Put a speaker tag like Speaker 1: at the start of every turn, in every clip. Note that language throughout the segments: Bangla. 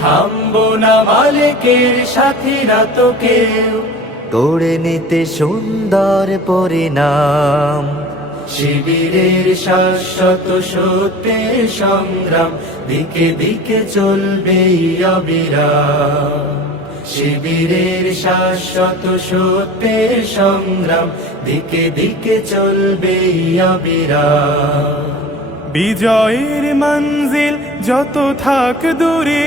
Speaker 1: থামবো না মালিকের সাথীরা তো কেউ। গড়ে নিতে সুন্দর পরিণাম। শিবিরের শাশ্বত সত্যের সংগ্রাম দিকে দিকে চলবে অবিরাম। শিবিরের শাশ্বত সত্যের সংগ্রাম দিকে দিকে চলবে অবিরাম।
Speaker 2: বিজয়ের মঞ্জিল যত থাক দূরে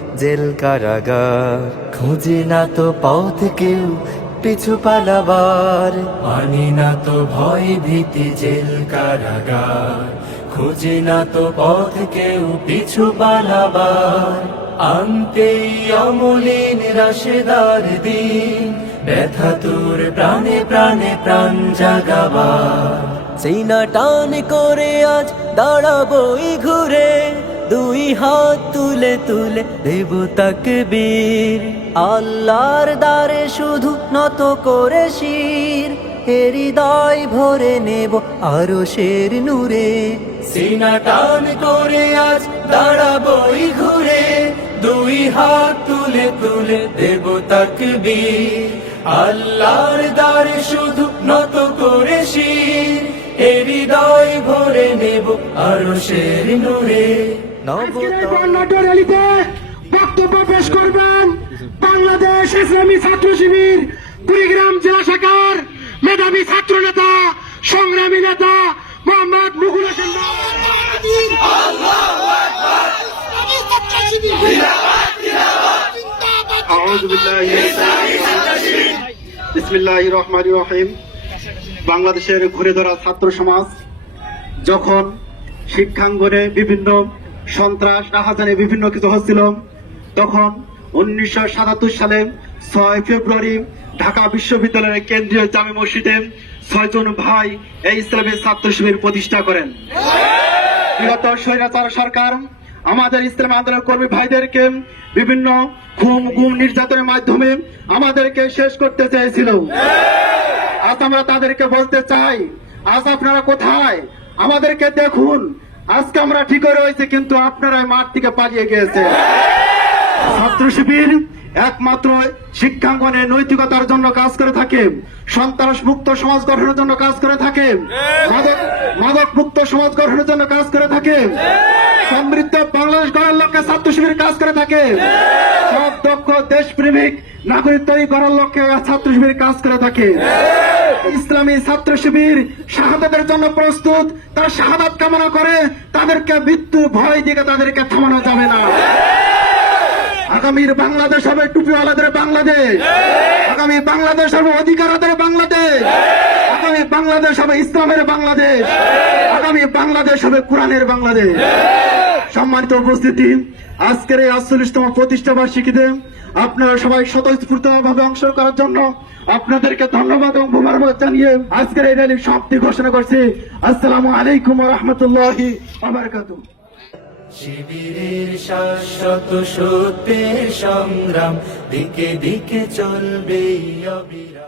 Speaker 1: জেল কারাগার। খুঁজে না তো পথ কেউ, পিছু পালাবার। মানি না তো ভয় ভীতি জেল কারাগার। খুঁজে না তো পথ কেউ, পিছু পালাবার। আনতে অমলিন রাশেদার দিন, ব্যথা তোর প্রাণে প্রাণে প্রাণ জাগাবার। সিনা টান করে আজ দাঁড়াবই ঘুরে দুই হাত তুলে তুলে দেব তাকে বীর আল্লাহর দ্বারে শুধু নত করে শির। হৃদয় ভরে নেব আরও শের নূরে। সিনা টান করে আজ দাঁড়াবই ঘুরে। দুই হাত তুলে তুলে দেব তাকবীর। আল্লাহর দ্বারে শুধু নত করে শির। হৃদয় ভরে নেব আরও শের নূরে।
Speaker 3: র্যালিতে বক্তব্য পেশ করবেন বাংলাদেশ ইসলামী ছাত্র শিবির, কুড়িগ্রাম জেলা শাখার মেধাবী ছাত্র নেতা সংগ্রামী নেতা মোহাম্মদ মুকুল হোসেন। বিসমিল্লাহ রহমান রহিম। বাংলাদেশের ঘুরে ধরা ছাত্র সমাজ যখন শিক্ষাঙ্গনে বিভিন্ন সন্ত্রাস, রাহাজানে বিভিন্ন কিছু হচ্ছিল। তখন উনিশশো সাতাত্তর সালে ছয় ফেব্রুয়ারি ঢাকা বিশ্ববিদ্যালয়ের কেন্দ্রীয় জামে মসজিদে ছয়জন ভাই এই ইসলামের ছাত্র শিবির প্রতিষ্ঠা করেন। বিগত স্বৈরাচার সরকার আমাদের ইসলাম আন্দোলন কর্মী ভাইদেরকে বিভিন্ন খুম গুম নির্যাতনের মাধ্যমে আমাদেরকে শেষ করতে চেয়েছিল। আজ আমরা তাদেরকে বলতে চাই, আজ আপনারা কোথায়? আমাদেরকে দেখুন। আজকে আমরা ঠিক রয়েছে, কিন্তু আপনারা মাঠ থেকে পালিয়ে গিয়েছে ছাত্র শিবির একমাত্র শিক্ষাঙ্গনে নৈতিকতার জন্য কাজ করে থাকে সন্ত্রাস মুক্ত সমাজ গঠনের জন্য কাজ করে থাকে, মাদক মাদক মুক্ত সমাজ গঠনের জন্য কাজ করে থাকে, সমৃদ্ধ বাংলাদেশ গড়ার লক্ষ্যে ছাত্র শিবির কাজ করে থাকে, সব দক্ষ, দেশপ্রেমিক, নাগরিক তৈরি করার লক্ষ্যে ছাত্র শিবির কাজ করে থাকে। ইসলামী ছাত্র শিবির শাহাদাতের জন্য প্রস্তুত। তারা শাহাদাত কামনা করে, তাদেরকে মৃত্যু ভয় দিকে তাদেরকে থামানো যাবে না। আগামীর বাংলাদেশ হবে টুপিওয়ালাদের বাংলাদেশ। আগামী বাংলাদেশ হবে অধিকারদের বাংলাদেশ। আগামী বাংলাদেশ হবে ইসলামের বাংলাদেশ। আগামী বাংলাদেশ হবে কোরআনের বাংলাদেশ। সম্মানিত উপস্থিতি, আজকের এই আটচল্লিশতম প্রতিষ্ঠা বার্ষিকীতে আপনারা সবাই স্বতঃস্ফূর্ত ভাবে অংশ করার জন্য আপনাদেরকে ধন্যবাদ এবং মোবারকবাদ জানিয়ে আজকের এই র্যালির সমাপ্তি ঘোষণা করছি। আসসালামু আলাইকুম রহমতুল্লাহি আবরকাতুহ
Speaker 1: শিবিরের শাশ্বত সত্যের সংগ্রাম, দিকে দিকে চলবে অবিরাম।